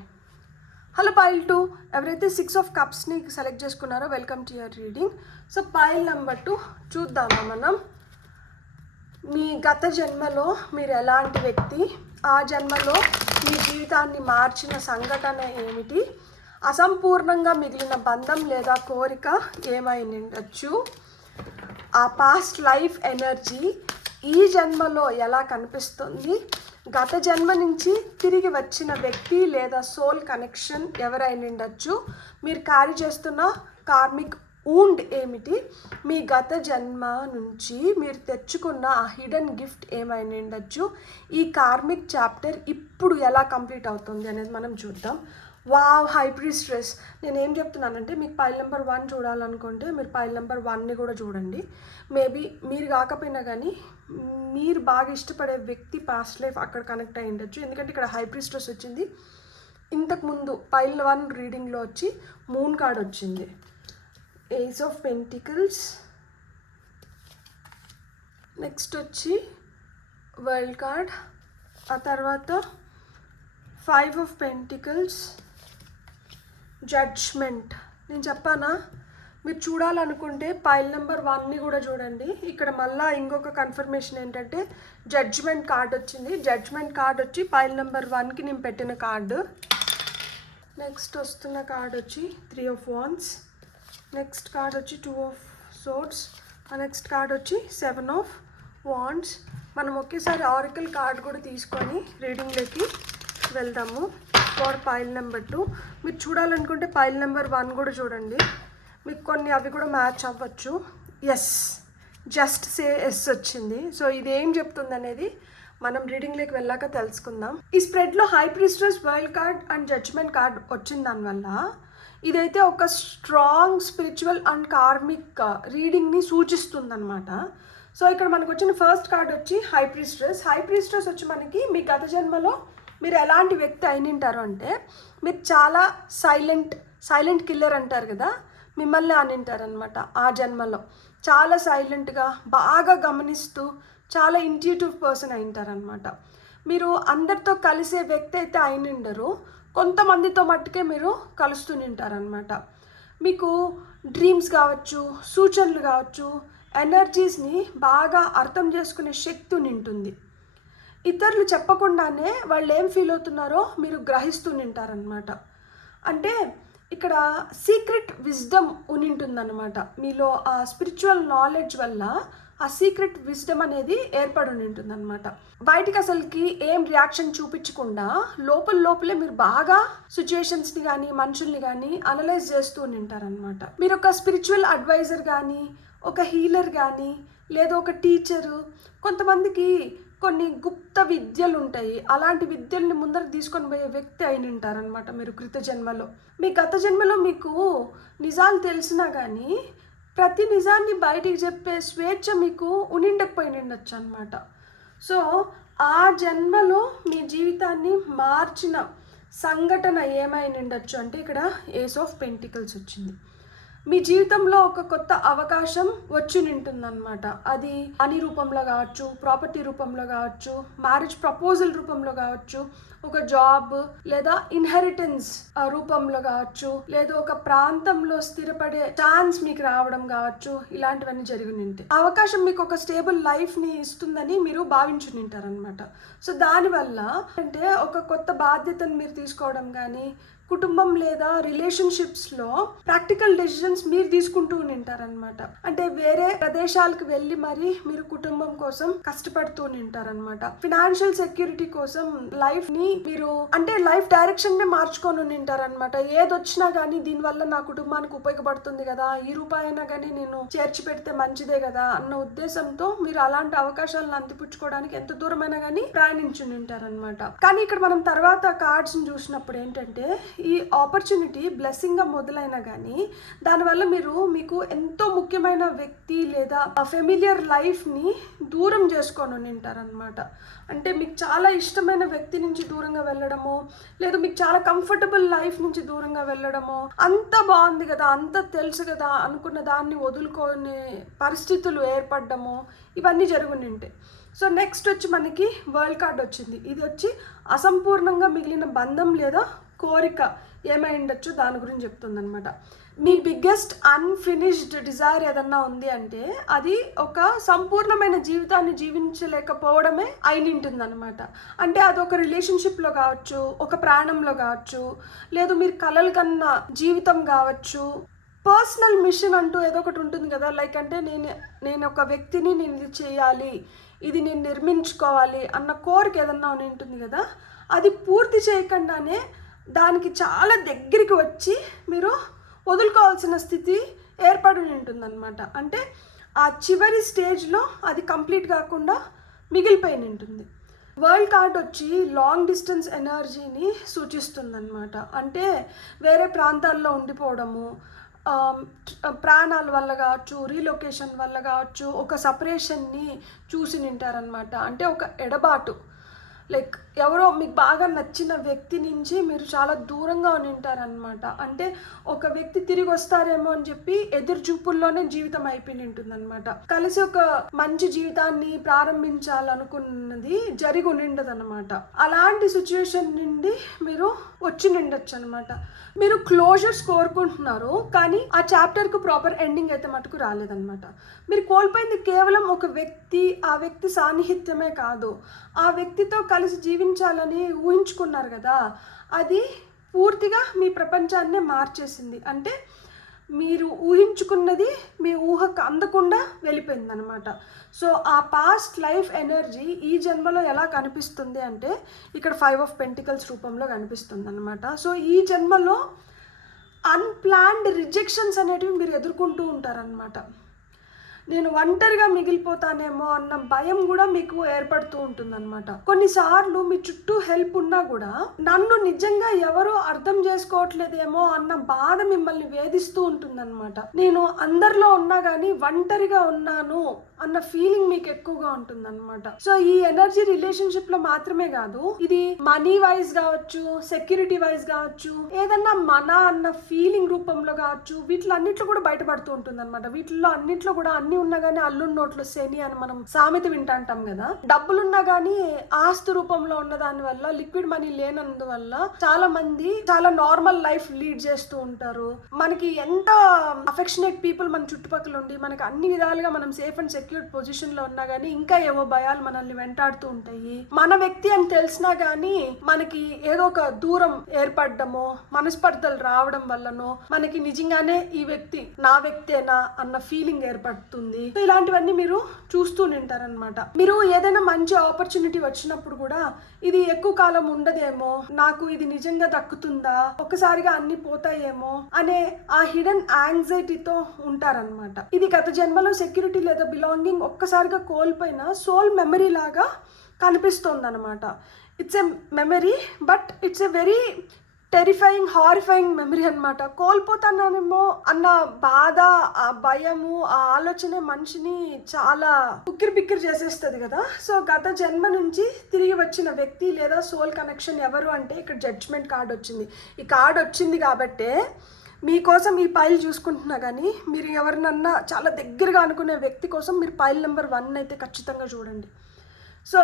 Hello pile 2, ఎవరైతే 6 of Cupsని సెలెక్ట్ చేసుకున్నారో welcome to your reading. So pile number 2 చూద్దామా మనం. మీ గత జన్మలో మీరు ఎలాంటి వ్యక్తి, ఆ జన్మలో మీ జీవితాన్ని మార్చిన సంఘటన ఏమిటి, అసంపూర్ణంగా మిగిలిన బంధం లేదా కోరిక ఏమై ఉండొచ్చు, ఆ పాస్ట్ లైఫ్ ఎనర్జీ ఈ జన్మలో ఎలా కనిపిస్తుంది, గత జన్మ నుంచి తిరిగి వచ్చిన వ్యక్తి లేదా సోల్ కనెక్షన్ ఎవరైనా ఉండొచ్చు, మీరు క్యారీ చేస్తున్న కార్మిక్ వూండ్ ఏమిటి, మీ గత జన్మ నుంచి మీరు తెచ్చుకున్న ఆ హిడెన్ గిఫ్ట్ ఏమైనా ఉండొచ్చు, ఈ కార్మిక్ చాప్టర్ ఇప్పుడు ఎలా కంప్లీట్ అవుతుంది అనేది మనం చూద్దాం. Wow, high priestess. నేను ఏం చెప్తున్నానంటే మీకు పైల్ నెంబర్ 1 చూడాలనుకుంటే మీరు పైల్ నెంబర్ 1ని కూడా చూడండి. మేబీ మీరు కాకపోయినా కానీ మీరు బాగా ఇష్టపడే వ్యక్తి పాస్ట్ లైఫ్ అక్కడ కనెక్ట్ అయ్యి ఉండొచ్చు. ఎందుకంటే ఇక్కడ హై ప్రీస్ట్రెస్ వచ్చింది. ఇంతకుముందు పైల్ 1 రీడింగ్లో వచ్చి మూన్ కార్డ్ వచ్చింది, ఏస్ ఆఫ్ పెంటికల్స్, నెక్స్ట్ వచ్చి వరల్డ్ కార్డ్, ఆ తర్వాత 5 of Pentacles, జడ్జ్మెంట్. నేను చెప్పానా మీరు చూడాలనుకుంటే పైల్ నెంబర్ 1ని కూడా చూడండి. ఇక్కడ మళ్ళీ ఇంకొక కన్ఫర్మేషన్ ఏంటంటే జడ్జ్మెంట్ కార్డ్ వచ్చింది. జడ్జ్మెంట్ కార్డ్ వచ్చి పైల్ నెంబర్ 1కి నేను పెట్టిన కార్డు. నెక్స్ట్ వస్తున్న కార్డ్ వచ్చి 3 of Wands, నెక్స్ట్ కార్డ్ వచ్చి 2 of Swords, నెక్స్ట్ కార్డ్ వచ్చి 7 of Wands. మనం ఒకేసారి ఆరికల్ కార్డ్ కూడా తీసుకొని రీడింగ్లోకి వెళ్దాము. ఫర్ పైల్ నెంబర్ 2 మీరు చూడాలనుకుంటే పైల్ నెంబర్ 1 కూడా చూడండి. మీకు కొన్ని అవి కూడా మ్యాచ్ అవ్వచ్చు. ఎస్, జస్ట్ సే ఎస్ వచ్చింది. సో ఇది ఏం చెప్తుంది అనేది మనం రీడింగ్లోకి వెళ్ళాక తెలుసుకుందాం. ఈ స్ప్రెడ్లో high priestess, world card and judgement card వచ్చిన దానివల్ల ఇదైతే ఒక స్ట్రాంగ్ స్పిరిచువల్ అండ్ కార్మిక్ రీడింగ్ని సూచిస్తుందన్నమాట. సో ఇక్కడ మనకు వచ్చిన ఫస్ట్ కార్డ్ వచ్చి హై ప్రీస్టెస్. హై ప్రీస్టెస్ వచ్చి మనకి మీ గత జన్మలో మీరు ఎలాంటి వ్యక్తి అయినింటారు అంటే, మీరు చాలా సైలెంట్ కిల్లర్ అంటారు కదా, మిమ్మల్ని అనింటారనమాట. ఆ జన్మలో చాలా సైలెంట్గా బాగా గమనిస్తూ చాలా ఇంట్యూటివ్ పర్సన్ అయింటారనమాట. మీరు అందరితో కలిసే వ్యక్తి అయితే అయినిండరు, కొంతమందితో మట్టుకే మీరు కలుస్తూ నింటారనమాట. మీకు డ్రీమ్స్ కావచ్చు, సూచనలు కావచ్చు, ఎనర్జీస్ని బాగా అర్థం చేసుకునే శక్తి నింటుంది. ఇతరులు చెప్పకుండానే వాళ్ళు ఏం ఫీల్ అవుతున్నారో మీరు గ్రహిస్తూ నింటారనమాట. అంటే ఇక్కడ సీక్రెట్ విజ్డమ్ ఉనింటుందన్నమాట. మీలో ఆ స్పిరిచువల్ నాలెడ్జ్ వల్ల ఆ సీక్రెట్ విజ్డమ్ అనేది ఏర్పడి ఉంటుందన్నమాట. బయటికి అసలుకి ఏం రియాక్షన్ చూపించకుండా లోపలే మీరు బాగా సిచ్యుయేషన్స్ని కానీ మనుషుల్ని కానీ అనలైజ్ చేస్తూ ఉంటారనమాట. మీరు ఒక స్పిరిచువల్ అడ్వైజర్ కానీ, ఒక హీలర్ కానీ, లేదా ఒక టీచరు, కొంతమందికి కొన్ని గుప్త విద్యలు ఉంటాయి. అలాంటి విద్యల్ని ముందర తీసుకొని పోయే వ్యక్తి అయిన ఉంటారనమాట మీరు కృత జన్మలో. మీ గత జన్మలో మీకు నిజాలు తెలిసినా కానీ ప్రతి నిజాన్ని బయటికి చెప్పే స్వేచ్ఛ మీకు ఉండకపోయినచ్చు అనమాట. సో ఆ జన్మలో మీ జీవితాన్ని మార్చిన సంఘటన ఏమైనా ఉండొచ్చు అంటే ఇక్కడ ఏస్ ఆఫ్ పెంటికల్స్ వచ్చింది. మీ జీవితంలో ఒక కొత్త అవకాశం వచ్చి నింటుందన్నమాట. అది మనీ రూపంలో కావచ్చు, ప్రాపర్టీ రూపంలో కావచ్చు, మ్యారేజ్ ప్రపోజల్ రూపంలో కావచ్చు, ఒక జాబ్ లేదా ఇన్హెరిటెన్స్ రూపంలో కావచ్చు, లేదా ఒక ప్రాంతంలో స్థిరపడే ఛాన్స్ మీకు రావడం కావచ్చు. ఇలాంటివన్నీ జరిగి ఉంటాయి. అవకాశం మీకు ఒక స్టేబుల్ లైఫ్ని ఇస్తుందని మీరు భావించుని ఉంటారనమాట. సో దానివల్ల అంటే ఒక కొత్త బాధ్యతను మీరు తీసుకోవడం కానీ, కుటుంబం లేదా రిలేషన్షిప్స్లో ప్రాక్టికల్ డెసిషన్స్ మీరు తీసుకుంటూ ఉంటారనమాట. అంటే వేరే ప్రదేశాలకు వెళ్ళి మరి మీరు కుటుంబం కోసం కష్టపడుతూ ఉంటారనమాట. ఫినాన్షియల్ సెక్యూరిటీ కోసం లైఫ్ని మీరు అంటే లైఫ్ డైరెక్షన్ ని మార్చుకొని ఉంటారనమాట. ఏదొచ్చినా కానీ దీనివల్ల నా కుటుంబానికి ఉపయోగపడుతుంది కదా, ఈ రూపాయి అయినా కానీ నేను చేర్చి పెడితే మంచిదే కదా అన్న ఉద్దేశంతో మీరు అలాంటి అవకాశాలను అందిపుచ్చుకోవడానికి ఎంత దూరమైనా కానీ ప్రయాణించి ఉంటారనమాట. కానీ ఇక్కడ మనం తర్వాత కార్డ్స్ ని చూసినప్పుడు ఏంటంటే, ఈ ఆపర్చునిటీ బ్లెస్సింగ్గా మొదలైనా కానీ దానివల్ల మీకు ఎంతో ముఖ్యమైన వ్యక్తి లేదా ఫెమిలియర్ లైఫ్ని దూరం చేసుకొని ఉంటారనమాట. అంటే మీకు చాలా ఇష్టమైన వ్యక్తి నుంచి దూరంగా వెళ్ళడము, లేదా మీకు చాలా కంఫర్టబుల్ లైఫ్ నుంచి దూరంగా వెళ్ళడము, అంత బాగుంది కదా, అంత తెలుసు కదా అనుకున్న దాన్ని వదులుకొని పరిస్థితులు ఏర్పడము, ఇవన్నీ జరుగుని ఉంటాయి. సో నెక్స్ట్ వచ్చి మనకి వరల్డ్ కార్డ్ వచ్చింది. ఇది వచ్చి అసంపూర్ణంగా మిగిలిన బంధం లేదా కోరిక ఏమై ఉండొచ్చు దాని గురించి చెప్తుంది అనమాట. మీ బిగ్గెస్ట్ అన్ఫినిష్డ్ డిజైర్ ఏదన్నా ఉంది అంటే అది ఒక సంపూర్ణమైన జీవితాన్ని జీవించలేకపోవడమే అయినింటుంది అనమాట. అంటే అది ఒక రిలేషన్షిప్లో కావచ్చు, ఒక ప్రాణంలో కావచ్చు, లేదు మీరు కలలు కన్నా జీవితం కావచ్చు, పర్సనల్ మిషన్ అంటూ ఏదో ఒకటి ఉంటుంది కదా. లైక్ అంటే నేను ఒక వ్యక్తిని నేను ఇది చేయాలి, ఇది నేను నిర్మించుకోవాలి అన్న కోరిక ఏదన్నా ఉంటుంది కదా, అది పూర్తి చేయకుండానే దానికి చాలా దగ్గరికి వచ్చి మీరు వదులుకోవాల్సిన స్థితి ఏర్పడి ఉంటుందన్నమాట. అంటే ఆ చివరి స్టేజ్లో అది కంప్లీట్ కాకుండా మిగిలిపోయి ఉంటుంది. వరల్డ్ కార్డ్ వచ్చి లాంగ్ డిస్టెన్స్ ఎనర్జీని సూచిస్తుందన్నమాట. అంటే వేరే ప్రాంతాల్లో ఉండిపోవడము, ప్రాణాల వల్ల కావచ్చు, రీలొకేషన్ వల్ల కావచ్చు, ఒక సపరేషన్ని చూసి నింటారనమాట. అంటే ఒక ఎడబాటు, లైక్ ఎవరో మీకు బాగా నచ్చిన వ్యక్తి నుంచి మీరు చాలా దూరంగా ఉంటారనమాట. అంటే ఒక వ్యక్తి తిరిగి వస్తారేమో అని చెప్పి ఎదురు చూపుల్లోనే జీవితం అయిపోయి ఉంటుందన్నమాట. కలిసి ఒక మంచి జీవితాన్ని ప్రారంభించాలనుకున్నది జరిగి ఉండదన్నమాట. అలాంటి సిచ్యువేషన్ నుండి మీరు వచ్చి నిండొచ్చు అనమాట. మీరు క్లోజర్స్ కోరుకుంటున్నారు కానీ ఆ చాప్టర్కు ప్రాపర్ ఎండింగ్ అయితే మటుకు రాలేదన్నమాట. మీరు కోల్పోయింది కేవలం ఒక వ్యక్తి, ఆ వ్యక్తి సాన్నిహిత్యమే కాదు, ఆ వ్యక్తితో కలిసి జీవించాలని ఊహించుకున్నారు కదా, అది పూర్తిగా మీ ప్రపంచాన్నే మార్చేసింది. అంటే మీరు ఊహించుకున్నది మీ ఊహకు అందకుండా వెళ్ళిపోయిందనమాట. సో ఆ పాస్ట్ లైఫ్ ఎనర్జీ ఈ జన్మలో ఎలా కనిపిస్తుంది అంటే ఇక్కడ 5 ఆఫ్ పెంటికల్స్ రూపంలో కనిపిస్తుంది అనమాట. సో ఈ జన్మలో అన్ప్లాన్డ్ రిజెక్షన్స్ అనేటివి మీరు ఎదుర్కొంటూ ఉంటారనమాట. నేను ఒంటరిగా మిగిలిపోతానేమో అన్న భయం కూడా మీకు ఏర్పడుతూ ఉంటుందన్నమాట. కొన్నిసార్లు మీ చుట్టూ హెల్ప్ ఉన్నా కూడా నన్ను నిజంగా ఎవరో అర్థం చేసుకోవట్లేదేమో అన్న బాధ మిమ్మల్ని వేధిస్తూ ఉంటుందన్నమాట. నేను అందరిలో ఉన్నా కానీ ఒంటరిగా ఉన్నాను అన్న ఫీలింగ్ మీకు ఎక్కువగా ఉంటుందన్నమాట. సో ఈ ఎనర్జీ రిలేషన్షిప్ లో మాత్రమే కాదు, ఇది మనీ వైజ్ కావచ్చు, సెక్యూరిటీ వైజ్ కావచ్చు, ఏదన్నా మన అన్న ఫీలింగ్ రూపంలో కావచ్చు, వీటిలన్నిట్లో కూడా బయటపడుతూ ఉంటుంది అనమాట. వీటిల్లో అన్నిట్లో కూడా అన్ని ఉన్నా కానీ అల్లున్న నోట్లో శని అని మనం సామెత వింటాంటాం కదా. డబ్బులున్నా కానీ ఆస్తి రూపంలో ఉన్న దాని వల్ల, లిక్విడ్ మనీ లేనందువల్ల చాలా మంది చాలా నార్మల్ లైఫ్ లీడ్ చేస్తూ ఉంటారు. మనకి ఎంత అఫెక్షనేట్ పీపుల్ మన చుట్టుపక్కల ఉండి మనకి అన్ని విధాలుగా మనం సేఫ్ అండ్ సెక్యూర్డ్ పొజిషన్ లో ఉన్నా గానీ ఇంకా ఏవో భయాలు మనల్ని వెంటాడుతూ ఉంటాయి. మన వ్యక్తి అని తెలిసినా గానీ మనకి ఏదో ఒక దూరం ఏర్పడడమో, మనస్పర్ధలు రావడం వల్లనో మనకి నిజంగానే ఈ వ్యక్తి నా వ్యక్తేనా అన్న ఫీలింగ్ ఏర్పడుతుంది. ఇలాంటివన్నీ మీరు చూస్తూ ఉంటారనమాట. మీరు ఏదైనా మంచి ఆపర్చునిటీ వచ్చినప్పుడు కూడా ఇది ఎక్కువ కాలం ఉండదేమో, నాకు ఇది నిజంగా దక్కుతుందా, ఒక్కసారిగా అన్ని పోతాయేమో అనే ఆ హిడెన్ యాంగ్జైటీతో ఉంటారనమాట. ఇది గత జన్మలో సెక్యూరిటీ లేదా బిలాంగింగ్ ఒక్కసారిగా కోల్పోయిన సోల్ మెమరీ లాగా కనిపిస్తుంది అనమాట. It's a memory but it's a very terrifying, horrifying memory అనమాట. కోల్పోతానేమో అన్న బాధ, ఆ భయము, ఆ ఆలోచన మనిషిని చాలా ఉక్కిరి బిక్కిరి చేసేస్తుంది కదా. సో గత జన్మ నుంచి తిరిగి వచ్చిన వ్యక్తి లేదా సోల్ కనెక్షన్ ఎవరు అంటే ఇక్కడ జడ్జ్మెంట్ కార్డ్ వచ్చింది. ఈ కార్డ్ వచ్చింది కాబట్టే మీకోసం ఈ పైల్ చూసుకుంటున్నా కానీ మీరు ఎవరినన్నా చాలా దగ్గరగా అనుకునే వ్యక్తి కోసం మీరు పైల్ నెంబర్ 1 అయితే ఖచ్చితంగా చూడండి. సో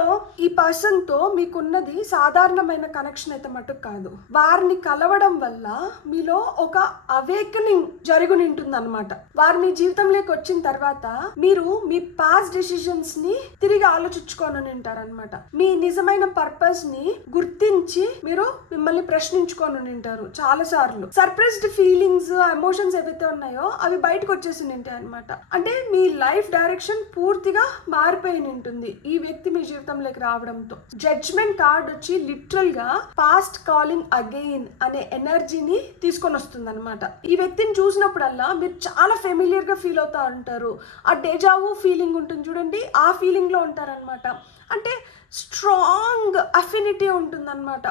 ఈ పర్సన్తో మీకున్నది సాధారణమైన కనెక్షన్ అయితే మటుకు కాదు. వారిని కలవడం వల్ల మీలో ఒక అవేకనింగ్ జరుగుని ఉంటుంది అనమాట. వారు మీ జీవితంలోకి వచ్చిన తర్వాత మీరు మీ పాస్ట్ డెసిషన్స్ ని తిరిగి ఆలోచించుకొని ఉంటారనమాట. మీ నిజమైన పర్పస్ ని గుర్తించి మీరు మిమ్మల్ని ప్రశ్నించుకొని ఉంటారు చాలా సార్లు. సర్ప్రైజ్డ్ ఫీలింగ్స్, ఎమోషన్స్ ఏవైతే ఉన్నాయో అవి బయటకు వచ్చేసి ఉంటాయి అనమాట. అంటే మీ లైఫ్ డైరెక్షన్ పూర్తిగా మారిపోయి ఉంటుంది ఈ వ్యక్తి మీ జీవితంలోకి రావడంతో. జడ్జ్మెంట్ కార్డ్ వచ్చి లిటరల్ గా పాస్ట్ కాలింగ్ అగైన్ అనే ఎనర్జీని తీసుకొని వస్తుంది అనమాట. ఈ వ్యక్తిని చూసినప్పుడల్లా మీరు చాలా ఫెమిలియర్ గా ఫీల్ అవుతా ఉంటారు. ఆ డేజావు ఫీలింగ్ ఉంటుంది చూడండి, ఆ ఫీలింగ్ లో ఉంటారనమాట. అంటే స్ట్రాంగ్ అఫినిటీ ఉంటుందన్నమాట.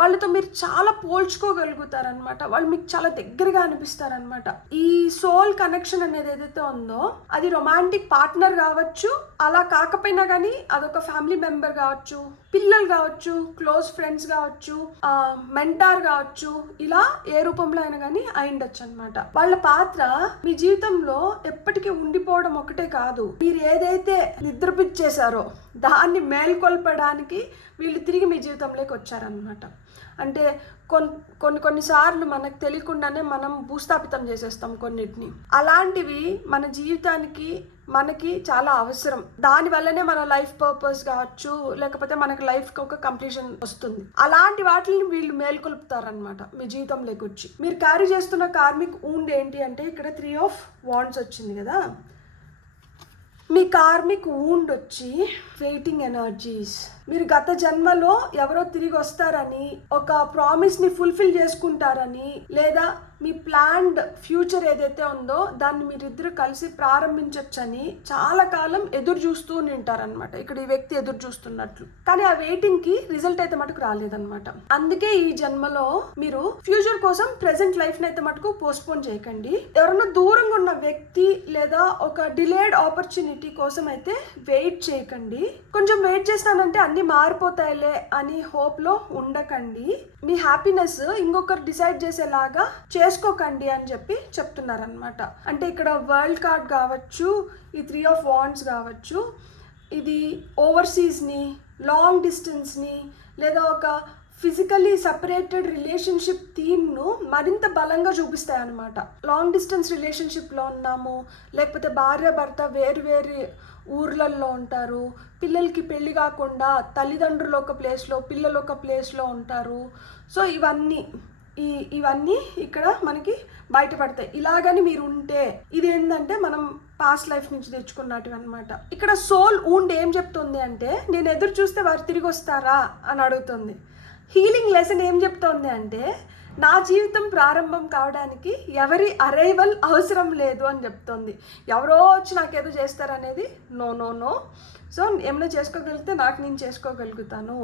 వాళ్ళతో మీరు చాలా పోల్చుకోగలుగుతారనమాట. వాళ్ళు మీకు చాలా దగ్గరగా అనిపిస్తారనమాట. ఈ సోల్ కనెక్షన్ అనేది ఏదైతే ఉందో అది రొమాంటిక్ పార్ట్నర్ కావచ్చు, అలా కాకపోయినా కానీ అదొక ఫ్యామిలీ మెంబర్ కావచ్చు, పిల్లలు కావచ్చు, క్లోజ్ ఫ్రెండ్స్ కావచ్చు, మెంటార్ కావచ్చు, ఇలా ఏ రూపంలో అయినా కానీ అయిండొచ్చు అనమాట. వాళ్ళ పాత్ర మీ జీవితంలో ఎప్పటికీ ఉండిపోవడం ఒకటే కాదు, మీరు ఏదైతే నిద్రపిచ్చేశారో దాన్ని మేల్కొల్పడానికి వీళ్ళు తిరిగి మీ జీవితంలోకి వచ్చారనమాట. అంటే కొన్నిసార్లు మనకు తెలియకుండానే మనం భూస్థాపితం చేసేస్తాం కొన్నిటిని. అలాంటివి మన జీవితానికి మనకి చాలా అవసరం. దానివల్లనే మన లైఫ్ పర్పస్ కావచ్చు, లేకపోతే మనకి లైఫ్కి ఒక కంప్లీషన్ వస్తుంది. అలాంటి వాటిని వీళ్ళు మేల్కొల్పుతారనమాట మీ జీవితంలోకి వచ్చి. మీరు క్యారీ చేస్తున్న కార్మిక్ ఊండ్ ఏంటి అంటే ఇక్కడ 3 ఆఫ్ వాండ్స్ వచ్చింది కదా. మీ కార్మిక్ ఊండ్ వచ్చి వెయిటింగ్ ఎనర్జీస్. మీరు గత జన్మలో ఎవరో తిరిగి వస్తారని, ఒక ప్రామిస్ని ఫుల్ఫిల్ చేసుకుంటారని, లేదా మీ ప్లాన్డ్ ఫ్యూచర్ ఏదైతే ఉందో దాన్ని మీరిద్దరు కలిసి ప్రారంభించవచ్చని చాలా కాలం ఎదురు చూస్తూ ఉంటారనమాట. ఇక్కడ ఈ వ్యక్తి ఎదురు చూస్తున్నట్లు. కానీ ఆ వెయిటింగ్కి రిజల్ట్ అయితే మటుకు రాలేదనమాట. అందుకే ఈ జన్మలో మీరు ఫ్యూచర్ కోసం ప్రెసెంట్ లైఫ్ని అయితే మటుకు పోస్ట్పోన్ చేయకండి. ఎవరన్నా దూరంగా ఉన్న వ్యక్తి లేదా ఒక డిలేడ్ ఆపర్చునిటీ కోసం అయితే వెయిట్ చేయకండి. కొంచెం వెయిట్ చేస్తానంటే అన్ని మారిపోతాయిలే అని హోప్లో ఉండకండి. మీ హ్యాపీనెస్ ఇంకొకరు డిసైడ్ చేసేలాగా చేసుకోకండి అని చెప్పి చెప్తున్నారనమాట. అంటే ఇక్కడ వరల్డ్ కార్డ్ కావచ్చు, ఈ 3 ఆఫ్ వాండ్స్ కావచ్చు, ఇది ఓవర్సీస్ని, లాంగ్ డిస్టెన్స్ని, లేదా ఒక ఫిజికలీ సపరేటెడ్ రిలేషన్షిప్ థీమ్ను మరింత బలంగా చూపిస్తాయి అన్నమాట. లాంగ్ డిస్టెన్స్ రిలేషన్షిప్లో ఉన్నాము, లేకపోతే భార్య భర్త వేరు వేరు ఊర్లలో ఉంటారు, పిల్లలకి పెళ్లి కాకుండా తల్లిదండ్రులు ఒక ప్లేస్లో, పిల్లలు ఒక ప్లేస్లో ఉంటారు. సో ఇవన్నీ ఇక్కడ మనకి బయటపడతాయి. ఇలాగని మీరు ఉంటే ఇది ఏంటంటే మనం పాస్ట్ లైఫ్ నుంచి తెచ్చుకున్నట్టు అనమాట. ఇక్కడ సోల్ ఊండ్ ఏం చెప్తుంది అంటే నేను ఎదురు చూస్తే వారు తిరిగి వస్తారా అని అడుగుతుంది. హీలింగ్ లెసన్ ఏం చెప్తోంది అంటే నా జీవితం ప్రారంభం కావడానికి ఎవరి అరైవల్ అవసరం లేదు అని చెప్తోంది. ఎవరో వచ్చి నాకేదో చేస్తారనేది నో. సో ఏమైనా చేసుకోగలిగితే నాకు నేను చేసుకోగలుగుతాను.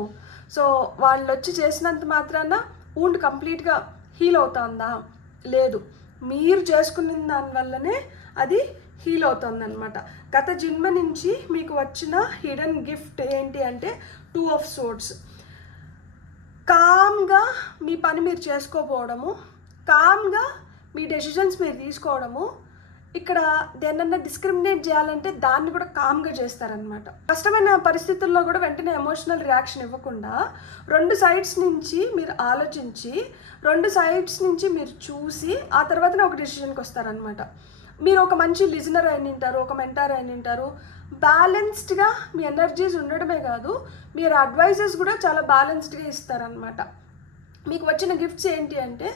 సో వాళ్ళు వచ్చి చేసినంత మాత్రాన ఊండ్ కంప్లీట్గా హీల్ అవుతుందా? లేదు, మీరు చేసుకున్న దానివల్లనే అది హీల్ అవుతుందన్నమాట. గత జన్మ నుంచి మీకు వచ్చిన హిడెన్ గిఫ్ట్ ఏంటి అంటే 2 of Swords. కామ్గా మీ పని మీరు చేసుకోపోవడము, కామ్గా మీ డెసిషన్స్ మీరు తీసుకోవడము. ఇక్కడ దేన్నన్నా డిస్క్రిమినేట్ చేయాలంటే దాన్ని కూడా కామ్గా చేస్తారనమాట. కష్టమైన పరిస్థితుల్లో కూడా వెంటనే ఎమోషనల్ రియాక్షన్ ఇవ్వకుండా 2 sides నుంచి మీరు ఆలోచించి 2 sides నుంచి మీరు చూసి ఆ తర్వాతనే ఒక డెసిషన్కి వస్తారనమాట. మీరు ఒక మంచి లిజనర్ అయిన ఉంటారు, ఒక మెంటర్ అయిన ఉంటారు. బ్యాలెన్స్డ్గా మీ ఎనర్జీస్ ఉండడమే కాదు, మీరు అడ్వైజెస్ కూడా చాలా బ్యాలెన్స్డ్గా ఇస్తారనమాట. మీకు వచ్చిన గిఫ్ట్స్ ఏంటి అంటే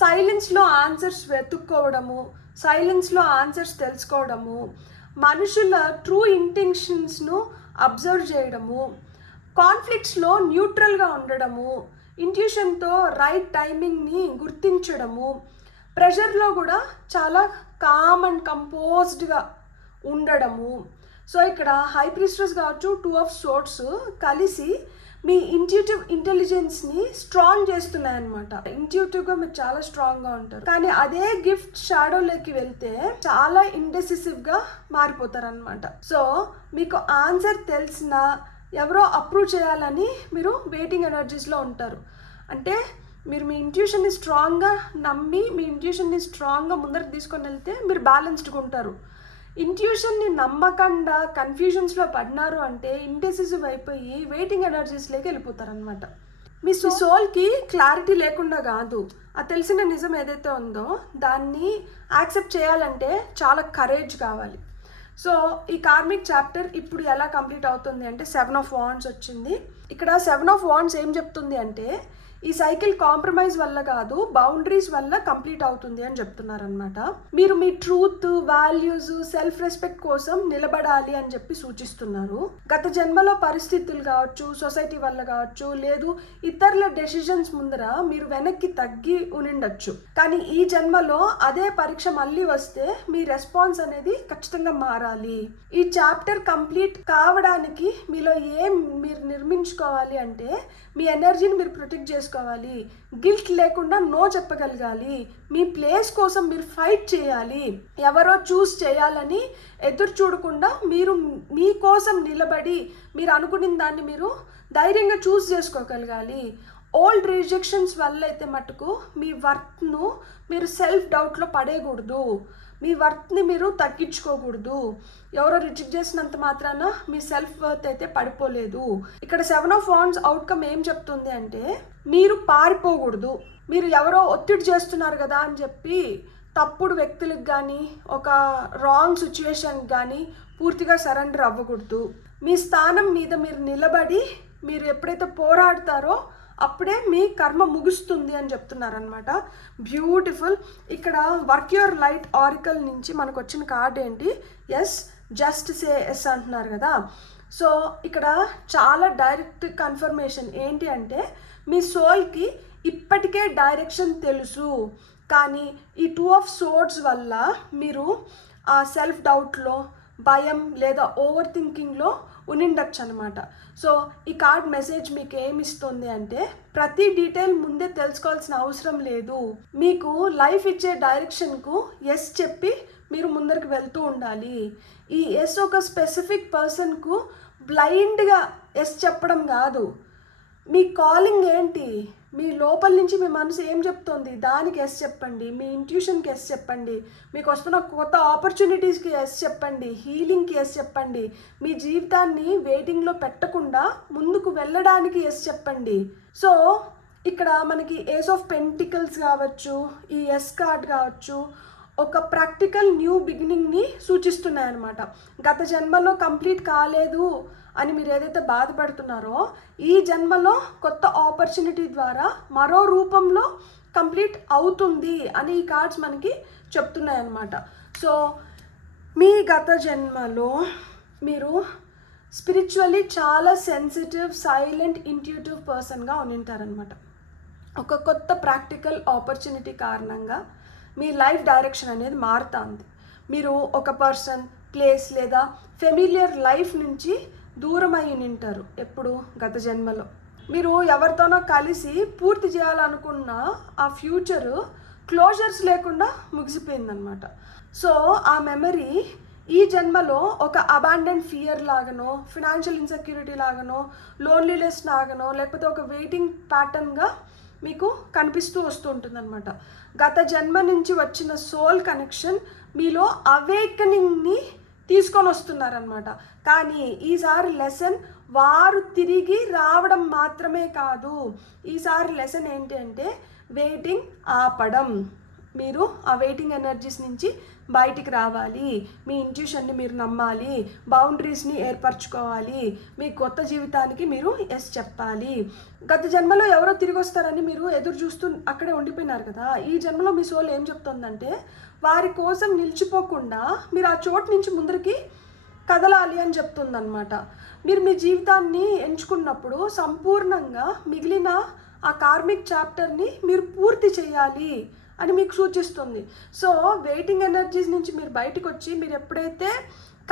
సైలెన్స్లో ఆన్సర్స్ వెతుక్కోవడము, సైలెన్స్లో ఆన్సర్స్ తెలుసుకోవడము, మనుషుల ట్రూ ఇంటెన్షన్స్ను అబ్జర్వ్ చేయడము, కాన్ఫ్లిక్ట్స్లో న్యూట్రల్గా ఉండడము, ఇంట్యూషన్తో రైట్ టైమింగ్ని గుర్తించడము, ప్రెషర్లో కూడా చాలా కామ్ అండ్ కంపోజ్డ్గా ఉండడము. సో ఇక్కడ హై ప్రీస్ట్రెస్ కావచ్చు 2 of Swords కలిసి మీ ఇంట్యూటివ్ ఇంటెలిజెన్స్ని స్ట్రాంగ్ చేస్తున్నాయి అనమాట. ఇంట్యూటివ్గా మీరు చాలా స్ట్రాంగ్గా ఉంటారు. కానీ అదే గిఫ్ట్ షాడోలోకి వెళ్తే చాలా ఇండెసిసివ్గా మారిపోతారు అనమాట. సో మీకు ఆన్సర్ తెలిసినా ఎవరో అప్రూవ్ చేయాలని మీరు వెయిటింగ్ ఎనర్జీస్లో ఉంటారు. అంటే మీరు మీ ఇంట్యూషన్ని స్ట్రాంగ్గా నమ్మి మీ ఇంట్యూషన్ని స్ట్రాంగ్గా ముందరికి తీసుకొని వెళ్తే మీరు బ్యాలెన్స్డ్గా ఉంటారు. ఇంట్యూషన్ని నమ్మకుండా కన్ఫ్యూజన్స్లో పడినారు అంటే ఇండెసిసివ్ అయిపోయి వెయిటింగ్ ఎనర్జీస్లోకి వెళ్ళిపోతారనమాట. మీ సోల్కి క్లారిటీ లేకుండా కాదు, ఆ తెలిసిన నిజం ఏదైతే ఉందో దాన్ని యాక్సెప్ట్ చేయాలంటే చాలా కరేజ్ కావాలి. సో ఈ కార్మిక్ చాప్టర్ ఇప్పుడు ఎలా కంప్లీట్ అవుతుంది అంటే 7 of Wands వచ్చింది. ఇక్కడ 7 of Wands ఏం చెప్తుంది అంటే ఈ సైకిల్ కాంప్రమైజ్ వల్ల కాదు, బౌండరీస్ వల్ల కంప్లీట్ అవుతుంది అని చెప్తున్నారనమాట. మీరు me truth, values, self respect కోసం నిలబడాలి అని చెప్పి సూచిస్తున్నారు. గత జన్మలో పరిస్థితులు కావచ్చు, సొసైటీ వల్ల కావచ్చు, లేదు ఇతరుల డెసిషన్స్ ముందర మీరు వెనక్కి తగ్గి ఉనిండొచ్చు. కానీ ఈ జన్మలో అదే పరీక్ష మళ్ళీ వస్తే మీ రెస్పాన్స్ అనేది ఖచ్చితంగా మారాలి. ఈ చాప్టర్ కంప్లీట్ కావడానికి మీలో ఏం మీరు నిర్మించుకోవాలి అంటే మీ ఎనర్జీని మీరు ప్రొటెక్ట్ చేసుకోవాలి, గిల్ట్ లేకుండా నో చెప్పగలగాలి, మీ ప్లేస్ కోసం మీరు ఫైట్ చేయాలి, ఎవరో చూస్ చేయాలని ఎదురు చూడకుండా మీరు మీకోసం నిలబడి మీరు అనుకున్న దాన్ని మీరు ధైర్యంగా చూస్ చేసుకోగలగాలి. ఓల్డ్ రిజెక్షన్స్ వల్ల అయితే మటుకు మీ వర్త్ను మీరు సెల్ఫ్ డౌట్లో పడేయకూడదు, మీ వర్త్ని మీరు తగ్గించుకోకూడదు. ఎవరో రిజెక్ట్ చేసినంత మాత్రాన మీ సెల్ఫ్ వర్త్ అయితే పడిపోలేదు. ఇక్కడ 7 of Wands అవుట్కమ్ ఏం చెప్తుంది అంటే మీరు పారిపోకూడదు. మీరు ఎవరో ఒత్తిడి చేస్తున్నారు కదా అని చెప్పి తప్పుడు వ్యక్తులకు కానీ ఒక రాంగ్ సిచ్యువేషన్కి కానీ పూర్తిగా సరెండర్ అవ్వకూడదు. మీ స్థానం మీద మీరు నిలబడి మీరు ఎప్పుడైతే పోరాడతారో అప్పుడే మీ కర్మ ముగుస్తుంది అని చెప్తున్నారనమాట. బ్యూటిఫుల్. ఇక్కడ వర్క్ యువర్ లైట్ ఆరికల్ నుంచి మనకు వచ్చిన కార్డ్ ఏంటి? ఎస్, జస్ట్ సే ఎస్ అంటున్నారు కదా. సో ఇక్కడ చాలా డైరెక్ట్ కన్ఫర్మేషన్ ఏంటి అంటే మీ సోల్కి ఇప్పటికే డైరెక్షన్ తెలుసు, కానీ ఈ 2 of Swords వల్ల మీరు ఆ సెల్ఫ్ డౌట్లో, భయం లేదా ఓవర్ థింకింగ్లో ఉనిండొచ్చు అనమాట. సో ఈ కార్డ్ మెసేజ్ మీకు ఏమిస్తుంది అంటే ప్రతి డీటెయిల్ ముందే తెలుసుకోవాల్సిన అవసరం లేదు. మీకు లైఫ్ ఇచ్చే డైరెక్షన్కు ఎస్ చెప్పి మీరు ముందరికి వెళ్తూ ఉండాలి. ఈ ఎస్ ఒక స్పెసిఫిక్ పర్సన్కు బ్లైండ్గా ఎస్ చెప్పడం కాదు. మీ కాలింగ్ ఏంటి, మీ లోపల నుంచి మీ మనసు ఏం చెప్తోంది దానికి ఎస్ చెప్పండి, మీ ఇంట్యూషన్కి ఎస్ చెప్పండి, మీకు వస్తున్న కొత్త ఆపర్చునిటీస్కి ఎస్ చెప్పండి, హీలింగ్కి ఎస్ చెప్పండి, మీ జీవితాన్ని వెయిటింగ్లో పెట్టకుండా ముందుకు వెళ్ళడానికి ఎస్ చెప్పండి. సో ఇక్కడ మనకి ఏస్ ఆఫ్ పెంటికల్స్ కావచ్చు, ఈ ఎస్ కార్డ్ కావచ్చు, ఒక ప్రాక్టికల్ న్యూ బిగినింగ్ని సూచిస్తున్నాయి అన్నమాట. గత జన్మలో కంప్లీట్ కాలేదు అని మీరు ఏదైతే బాధపడుతున్నారో ఈ జన్మలో కొత్త ఆపర్చునిటీ ద్వారా మరో రూపంలో కంప్లీట్ అవుతుంది అని ఈ కార్డ్స్ మనకి చెప్తున్నాయి అన్నమాట. సో మీ గత జన్మలో మీరు స్పిరిచువల్లీ చాలా సెన్సిటివ్, సైలెంట్, ఇంట్యూటివ్ పర్సన్గా ఉండింటారనమాట. ఒక కొత్త ప్రాక్టికల్ ఆపర్చునిటీ కారణంగా మీ లైఫ్ డైరెక్షన్ అనేది మారుతుంది. మీరు ఒక పర్సన్, ప్లేస్ లేదా ఫెమిలియర్ లైఫ్ నుంచి దూరం అయి ఉంటారు. ఎప్పుడు? గత జన్మలో. మీరు ఎవరితోనో కలిసి పూర్తి చేయాలనుకున్న ఆ ఫ్యూచరు క్లోజర్స్ లేకుండా ముగిసిపోయిందనమాట. సో ఆ మెమరీ ఈ జన్మలో ఒక అబాండెంట్ ఫియర్ లాగానో, ఫినాన్షియల్ ఇన్సెక్యూరిటీ లాగానో, లోన్లీనెస్ లాగానో, లేకపోతే ఒక వెయిటింగ్ ప్యాటర్న్గా మీకు కనిపిస్తూ వస్తూ ఉంటుందన్నమాట. గత జన్మ నుంచి వచ్చిన సోల్ కనెక్షన్ మీలో అవేకనింగ్ని తీసుకొని వస్తున్నారనమాట. కానీ ఈసారి లెసన్ వారు తిరిగి రావడం మాత్రమే కాదు. ఈసారి లెసన్ ఏంటి అంటే వెయిటింగ్ ఆపడం. మీరు ఆ వెయిటింగ్ ఎనర్జీస్ నుంచి బయటికి రావాలి. మీ ఇంట్యూషన్ని మీరు నమ్మాలి, బౌండరీస్ని ఏర్పరచుకోవాలి, మీ కొత్త జీవితానికి మీరు ఎస్ చెప్పాలి. గత జన్మలో ఎవరో తిరిగి వస్తారని మీరు ఎదురు చూస్తూ అక్కడే ఉండిపోయినారు కదా. ఈ జన్మలో మీ సోల్ ఏం చెప్తుందంటే వారి కోసం నిలిచిపోకుండా మీరు ఆ చోటు నుంచి ముందరికి కదలాలి అని చెప్తుందన్నమాట. మీరు మీ జీవితాన్ని ఎంచుకున్నప్పుడు సంపూర్ణంగా మిగిలిన ఆ కార్మిక్ చాప్టర్ని మీరు పూర్తి చేయాలి అని మీకు సూచిస్తుంది. సో వెయిటింగ్ ఎనర్జీస్ నుంచి మీరు బయటకు వచ్చి మీరు ఎప్పుడైతే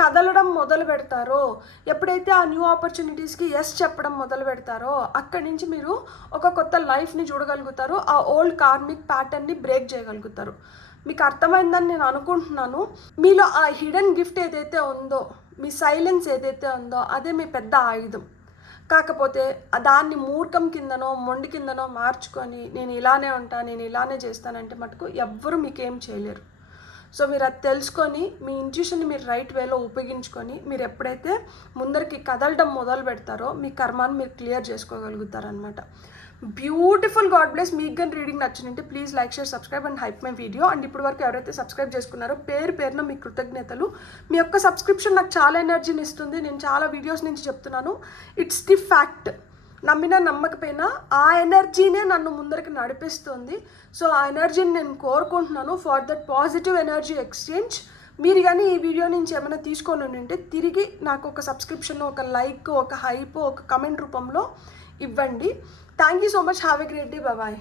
కదలడం మొదలు పెడతారో, ఎప్పుడైతే ఆ న్యూ ఆపర్చునిటీస్కి ఎస్ చెప్పడం మొదలు పెడతారో అక్కడి నుంచి మీరు ఒక కొత్త లైఫ్ని చూడగలుగుతారు. ఆ ఓల్డ్ కార్మిక్ ప్యాటర్న్ని బ్రేక్ చేయగలుగుతారు. మీకు అర్థమైందని నేను అనుకుంటున్నాను. మీలో ఆ హిడెన్ గిఫ్ట్ ఏదైతే ఉందో, మీ సైలెన్స్ ఏదైతే ఉందో అదే మీ పెద్ద ఆయుధం. కాకపోతే దాన్ని మూర్ఖం కిందనో మొండి కిందనో మార్చుకొని నేను ఇలానే ఉంటా, నేను ఇలానే చేస్తానంటే మటుకు ఎవ్వరూ మీకేం చేయలేరు. సో మీరు అది తెలుసుకొని మీ ఇంట్యూషన్ని మీరు రైట్ వేలో ఉపయోగించుకొని మీరు ఎప్పుడైతే ముందరికి కదలడం మొదలు పెడతారో మీ కర్మాన్ని మీరు క్లియర్ చేసుకోగలుగుతారనమాట. బ్యూటిఫుల్. God bless. మీకు కానీ రీడింగ్ నచ్చినంటే please like, share, subscribe and hype my video. And ఇప్పటి వరకు ఎవరైతే సబ్స్క్రైబ్ చేసుకున్నారో పేరున మీ కృతజ్ఞతలు. మీ యొక్క సబ్స్క్రిప్షన్ నాకు చాలా ఎనర్జీని ఇస్తుంది. నేను చాలా వీడియోస్ నుంచి చెప్తున్నాను. It's the fact. నమ్మినా నమ్మకపోయినా ఆ ఎనర్జీనే నన్ను ముందరికి నడిపిస్తుంది. సో ఆ ఎనర్జీని నేను కోరుకుంటున్నాను. For that positive energy exchange మీరు కానీ ఈ వీడియో నుంచి ఏమైనా తీసుకొని ఉంటే తిరిగి నాకు ఒక సబ్స్క్రిప్షన్, ఒక లైక్, ఒక హైప్, ఒక కమెంట్ రూపంలో ఇవ్వండి. Thank you so much. Have a great day. Bye.